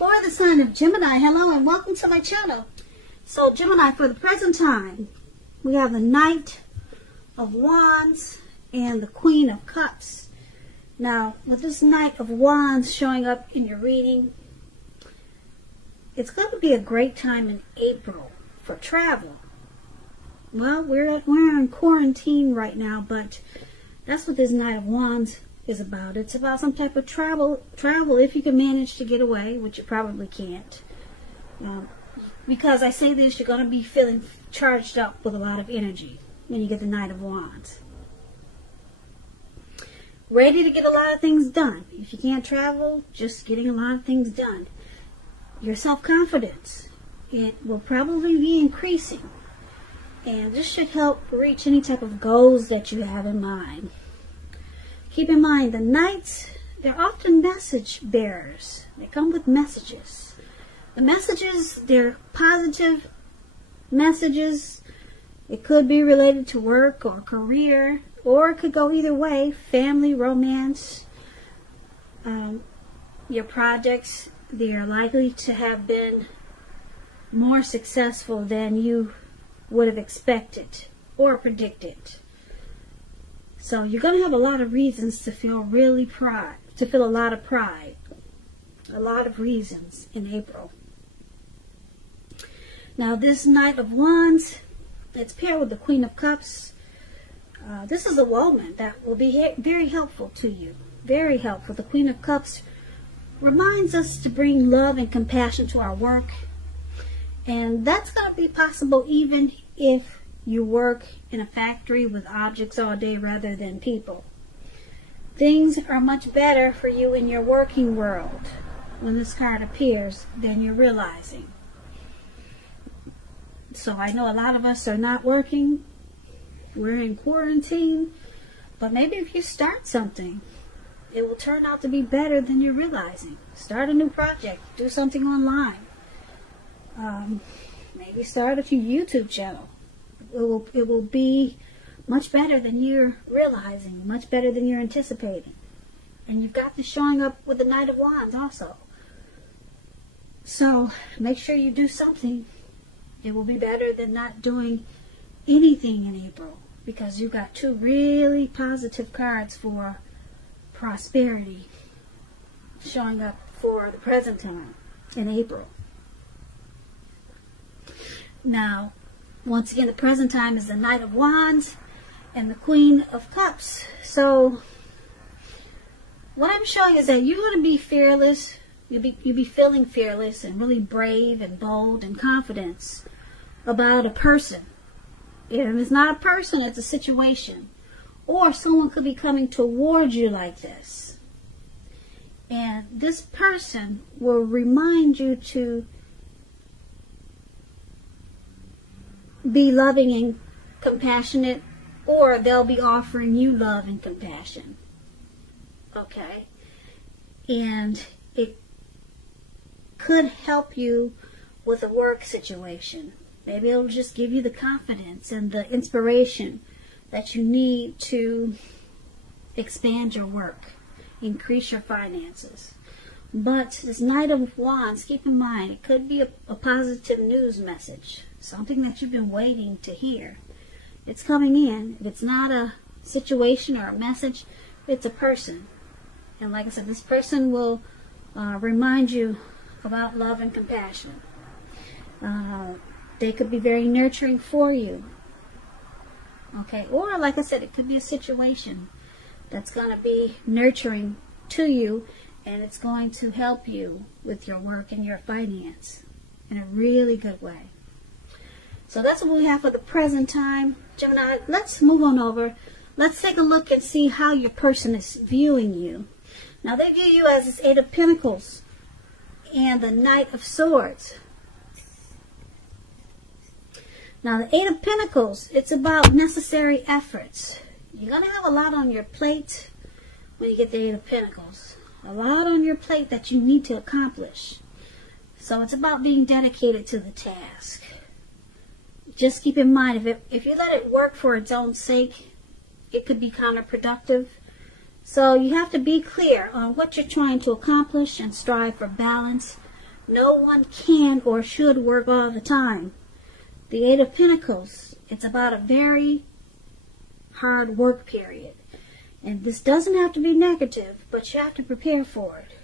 for the sign of Gemini, hello and welcome to my channel. So Gemini, for the present time, we have the Knight of Wands and the Queen of Cups. Now, with this Knight of Wands showing up in your reading, it's going to be a great time in April for travel. Well, we're in quarantine right now, but that's what this Knight of Wands is about. It's about some type of travel if you can manage to get away, which you probably can't. Because I say this, you're going to be feeling charged up with a lot of energy when you get the Knight of Wands. Ready to get a lot of things done. If you can't travel, just getting a lot of things done. Your self-confidence, it will probably be increasing. And this should help reach any type of goals that you have in mind. Keep in mind, the Knights, they're often message bearers. They come with messages. The messages, they're positive messages. It could be related to work or career, or it could go either way. Family, romance, your projects, they are likely to have been more successful than you would have expected or predicted. So you're going to have a lot of reasons to feel a lot of pride. A lot of reasons in April. Now this Knight of Wands, it's paired with the Queen of Cups. This is a woman that will be very helpful to you. Very helpful. The Queen of Cups reminds us to bring love and compassion to our work. And that's going to be possible even if you work in a factory with objects all day rather than people. Things are much better for you in your working world when this card appears than you're realizing. So I know a lot of us are not working. We're in quarantine. But maybe if you start something, it will turn out to be better than you're realizing. Start a new project. Do something online. Maybe start a YouTube channel. It will be much better than you're realizing, much better than you're anticipating. And you've got this showing up with the Knight of Wands also. So make sure you do something. It will be better than not doing anything in April, because you've got two really positive cards for prosperity showing up for the present time in April. Now, once again, the present time is the Knight of Wands and the Queen of Cups. So, what I'm showing is that you're going to be fearless. You'll be feeling fearless and really brave and bold and confident about a person. If it's not a person, it's a situation. Or someone could be coming towards you like this. And this person will remind you to be loving and compassionate, or they'll be offering you love and compassion. Okay? And it could help you with a work situation. Maybe it'll just give you the confidence and the inspiration that you need to expand your work, increase your finances. But this Knight of Wands, keep in mind, it could be a positive news message. Something that you've been waiting to hear. It's coming in. If it's not a situation or a message, it's a person. And like I said, this person will remind you about love and compassion. They could be very nurturing for you. Okay, or like I said, it could be a situation that's going to be nurturing to you, and it's going to help you with your work and your finance in a really good way. So that's what we have for the present time. Gemini, let's move on over. Let's take a look and see how your person is viewing you. Now, they view you as this Eight of Pentacles and the Knight of Swords. Now, the Eight of Pentacles, it's about necessary efforts. You're going to have a lot on your plate when you get the Eight of Pentacles. A lot on your plate that you need to accomplish. So it's about being dedicated to the task. Just keep in mind, if you let it work for its own sake, it could be counterproductive. So you have to be clear on what you're trying to accomplish and strive for balance No one can or should work all the time. The Eight of Pentacles, it's about a very hard work period. And this doesn't have to be negative, but you have to prepare for it.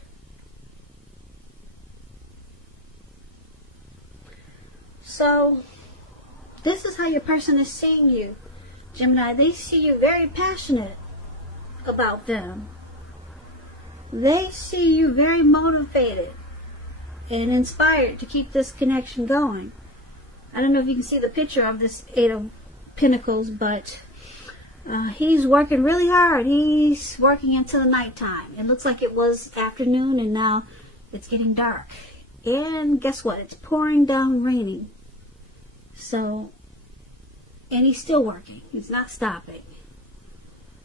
So, this is how your person is seeing you, Gemini. They see you very passionate about them. They see you very motivated and inspired to keep this connection going. I don't know if you can see the picture of this Eight of Pentacles, but he's working really hard. He's working into the nighttime. It looks like it was afternoon, and now it's getting dark. And guess what? It's pouring down raining. So, and he's still working. He's not stopping.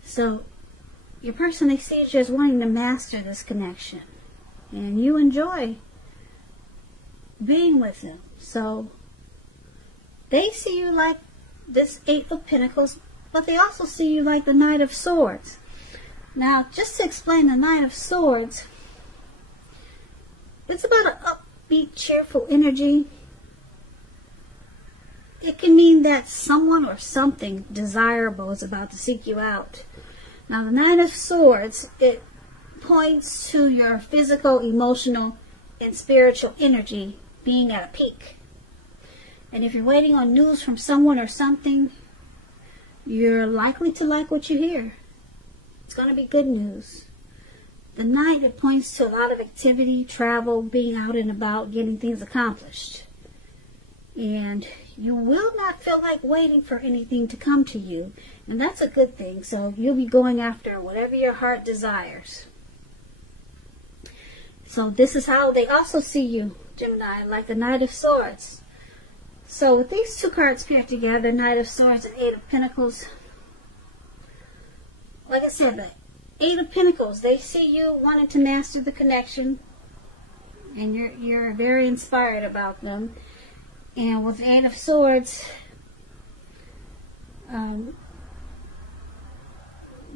So, your person, they see you as wanting to master this connection. And you enjoy being with him. So, they see you like this Eight of Pentacles, but they also see you like the Knight of Swords. Now, just to explain the Knight of Swords, it's about an upbeat, cheerful energy. It can mean that someone or something desirable is about to seek you out. Now, the Knight of Swords, it points to your physical, emotional, and spiritual energy being at a peak. And if you're waiting on news from someone or something, you're likely to like what you hear. It's going to be good news. The Knight, it points to a lot of activity, travel, being out and about, getting things accomplished. And you will not feel like waiting for anything to come to you. And that's a good thing. So you'll be going after whatever your heart desires. So this is how they also see you, Gemini, like the Knight of Swords. So with these two cards paired together, Knight of Swords and Eight of Pentacles, like I said, the Eight of Pentacles, they see you wanting to master the connection. And you're very inspired about them. And with the Eight of Swords,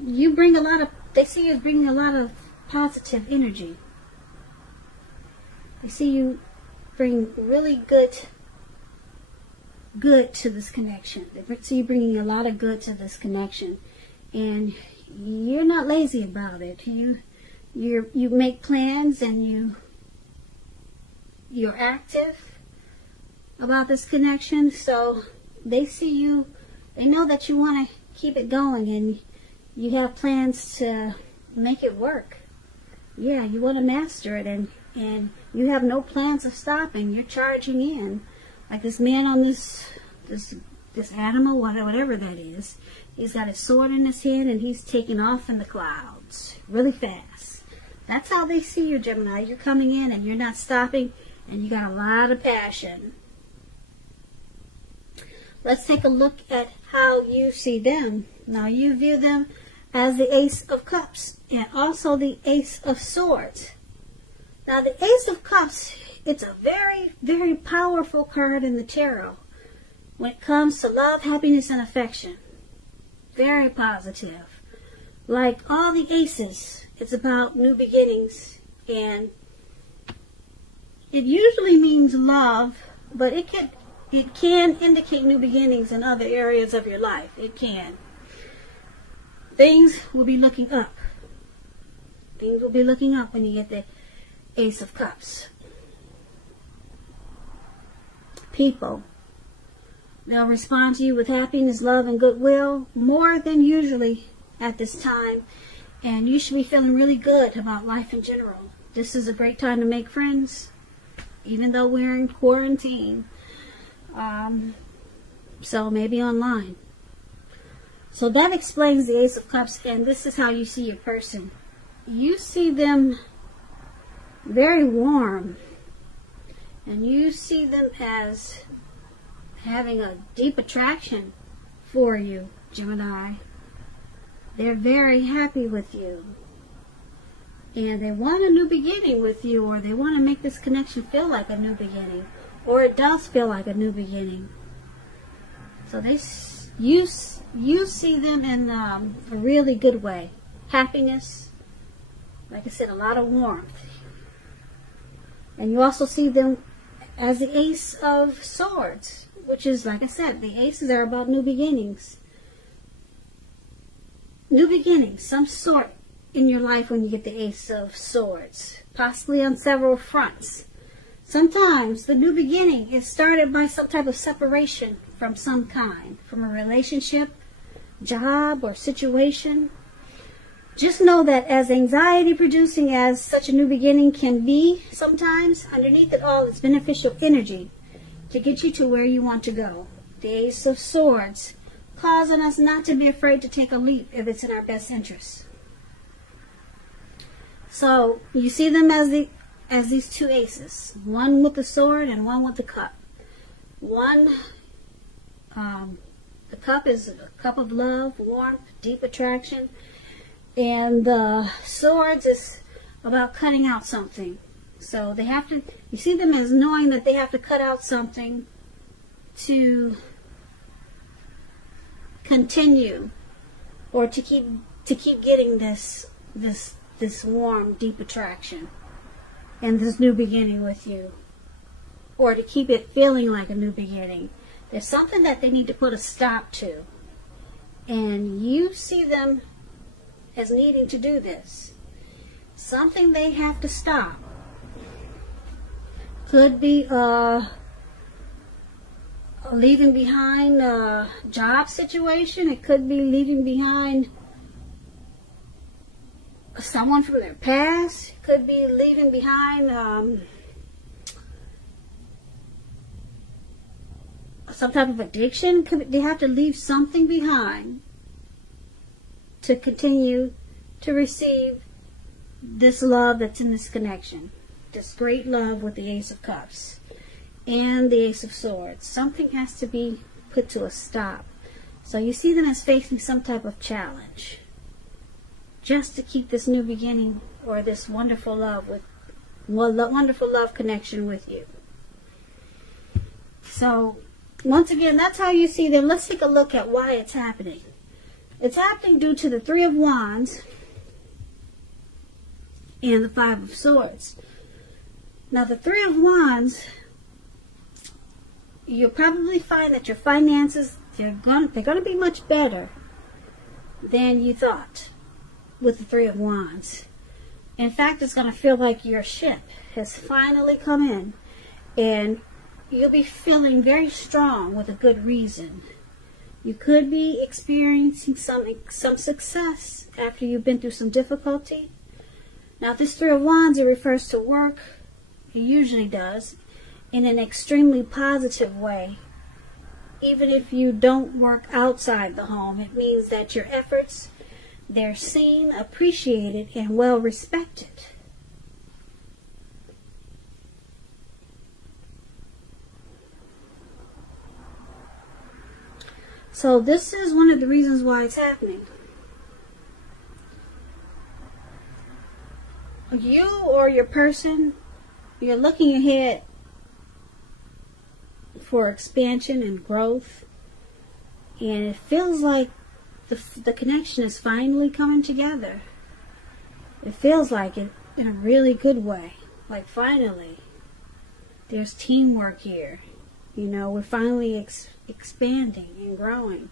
you bring a lot of, they see you bringing a lot of positive energy. They see you bring really good to this connection. They see you bringing a lot of good to this connection. And you're not lazy about it. You make plans, and you're active about this connection. So they see you, they know that you want to keep it going, and you have plans to make it work. Yeah, you want to master it, and you have no plans of stopping. You're charging in. Like this man on this animal, whatever that is, he's got his sword in his hand, and he's taking off in the clouds really fast. That's how they see you, Gemini. You're coming in, and you're not stopping, and you got a lot of passion. Let's take a look at how you see them. Now, you view them as the Ace of Cups and also the Ace of Swords. Now, the Ace of Cups, it's a very, very powerful card in the tarot when it comes to love, happiness, and affection. Very positive. Like all the aces, it's about new beginnings, and it usually means love, but it can indicate new beginnings in other areas of your life. It can. Things will be looking up. Things will be looking up when you get the Ace of Cups. People, they'll respond to you with happiness, love, and goodwill more than usually at this time. And you should be feeling really good about life in general. This is a great time to make friends, even though we're in quarantine. So maybe online. So that explains the Ace of Cups, and this is how you see your person. You see them very warm, and you see them as having a deep attraction for you, Gemini. They're very happy with you, and they want a new beginning with you, or they want to make this connection feel like a new beginning, or it does feel like a new beginning. So you see them in a really good way. Happiness, like I said, a lot of warmth. And you also see them as the Ace of Swords, which is, like I said, the aces are about new beginnings. New beginnings, some sort in your life when you get the Ace of Swords, possibly on several fronts. Sometimes the new beginning is started by some type of separation from some kind, from a relationship, job, or situation. Just know that as anxiety producing as such a new beginning can be sometimes, underneath it all is beneficial energy to get you to where you want to go. The Ace of Swords, causing us not to be afraid to take a leap if it's in our best interest. So you see them as these two aces, one with the sword and one with the cup. The cup is a cup of love, warmth, deep attraction, and the swords is about cutting out something. So they have to, you see them as knowing that they have to cut out something to continue, or to keep getting this warm, deep attraction and this new beginning with you, or to keep it feeling like a new beginning. There's something that they need to put a stop to, and you see them as needing to do this. Something they have to stop. Could be leaving behind a job situation. It could be leaving behind someone from their past. It could be leaving behind some type of addiction. They have to leave something behind to continue to receive this love that's in this connection. This great love with the Ace of Cups and the Ace of Swords. Something has to be put to a stop. So you see them as facing some type of challenge, just to keep this new beginning, or this wonderful love connection with you. So once again, that's how you see them. Let's take a look at why it's happening. It's happening due to the Three of Wands and the Five of Swords. Now the Three of Wands, you'll probably find that your finances, they're going to be much better than you thought with the Three of Wands. In fact, it's going to feel like your ship has finally come in, and you'll be feeling very strong with a good reason. You could be experiencing some success after you've been through some difficulty. Now this Three of Wands, it refers to work. It usually does, in an extremely positive way. Even if you don't work outside the home, it means that your efforts, they're seen, appreciated, and well respected. So this is one of the reasons why it's happening. You or your person, you're looking ahead for expansion and growth, and it feels like the connection is finally coming together. It feels like it in a really good way. Like finally, there's teamwork here. You know, we're finally expanding and growing.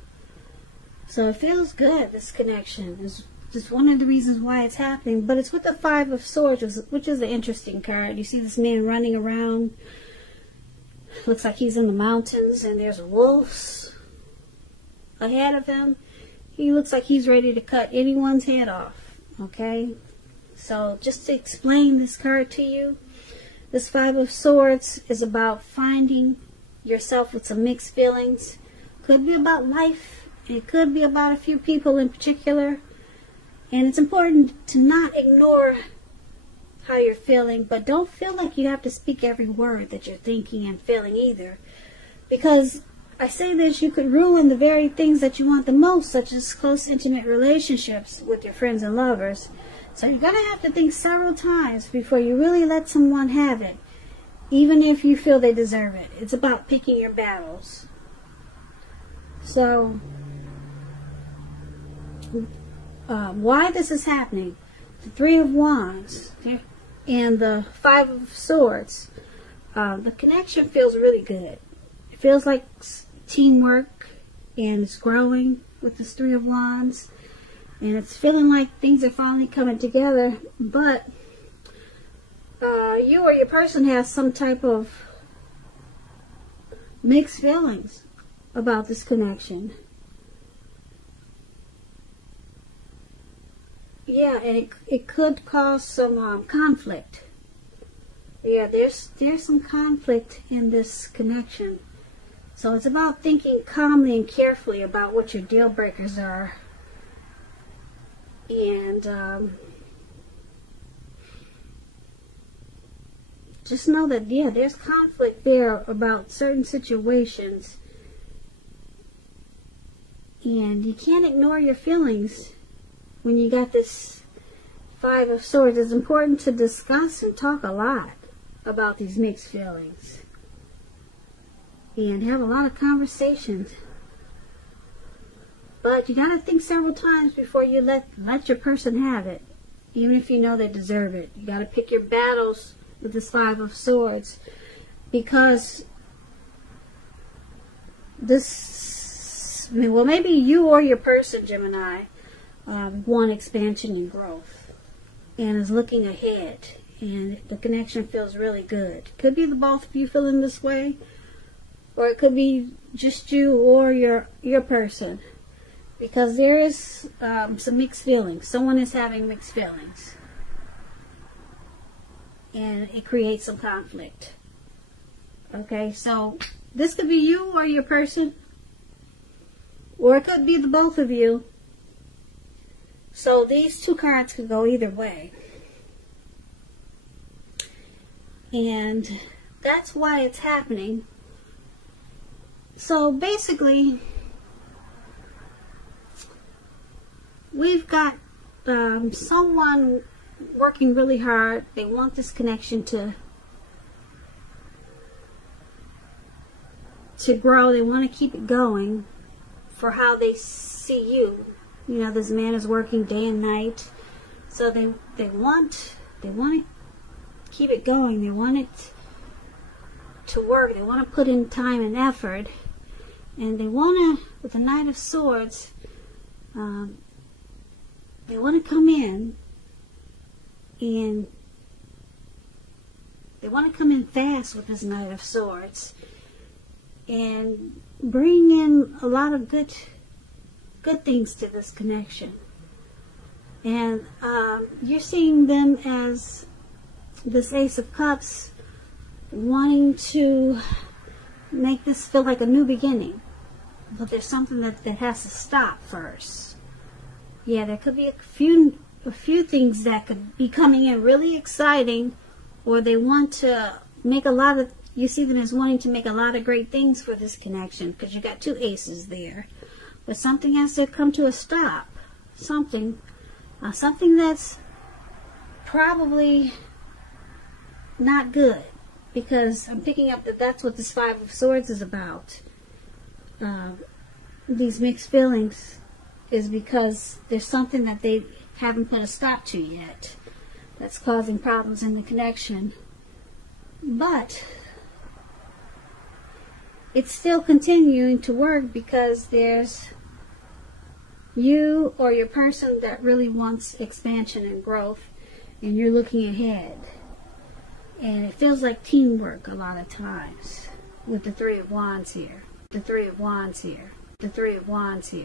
So it feels good, this connection. It's just one of the reasons why it's happening. But it's with the Five of Swords, which is an interesting card. You see this man running around. Looks like he's in the mountains, and there's wolves ahead of him. He looks like he's ready to cut anyone's head off. Okay? So just to explain this card to you, this Five of Swords is about finding yourself with some mixed feelings. Could be about life. It could be about a few people in particular. And it's important to not ignore how you're feeling, but don't feel like you have to speak every word that you're thinking and feeling either. Because I say this, you could ruin the very things that you want the most, such as close, intimate relationships with your friends and lovers. So you're going to have to think several times before you really let someone have it, even if you feel they deserve it. It's about picking your battles. So, why this is happening? The Three of Wands. and the Five of Swords, the connection feels really good. It feels like teamwork, and it's growing with this Three of Wands, and it's feeling like things are finally coming together. But you or your person has some type of mixed feelings about this connection. Yeah, and it could cause some conflict. Yeah, there's some conflict in this connection. So it's about thinking calmly and carefully about what your deal breakers are. And just know that, yeah, there's conflict there about certain situations. And you can't ignore your feelings when you got this Five of Swords. It's important to discuss and talk a lot about these mixed feelings. And have a lot of conversations. But you got to think several times before you let your person have it. Even if you know they deserve it. You got to pick your battles with this Five of Swords, because this, well, maybe you or your person, Gemini, want expansion and growth and is looking ahead, and the connection feels really good. Could be the both of you feeling this way, or it could be just you or your person, because there is some mixed feelings. Someone is having mixed feelings, and it creates some conflict. Okay, so this could be you or your person, or it could be the both of you. So these two cards could go either way. And that's why it's happening. So basically, we've got someone working really hard. They want this connection to grow. They want to keep it going for how they see you. You know, this man is working day and night, so they want to keep it going. They want it to work. They want to put in time and effort, and they want to, with the Knight of Swords, they want to come in, and they want to come in fast with this Knight of Swords and bring in a lot of good things to this connection. And you're seeing them as this Ace of Cups, wanting to make this feel like a new beginning. But there's something that has to stop first. Yeah, there could be a few things that could be coming in really exciting, or they want to make a lot of, you see them as wanting to make a lot of great things for this connection, because you got two aces there. But something has to come to a stop. Something that's probably not good, because I'm picking up that that's what this Five of Swords is about. These mixed feelings is because there's something that they haven't put a stop to yet that's causing problems in the connection. But it's still continuing to work, because there's you or your person that really wants expansion and growth, and you're looking ahead. And it feels like teamwork a lot of times with the Three of Wands here. The Three of Wands here. The Three of Wands here.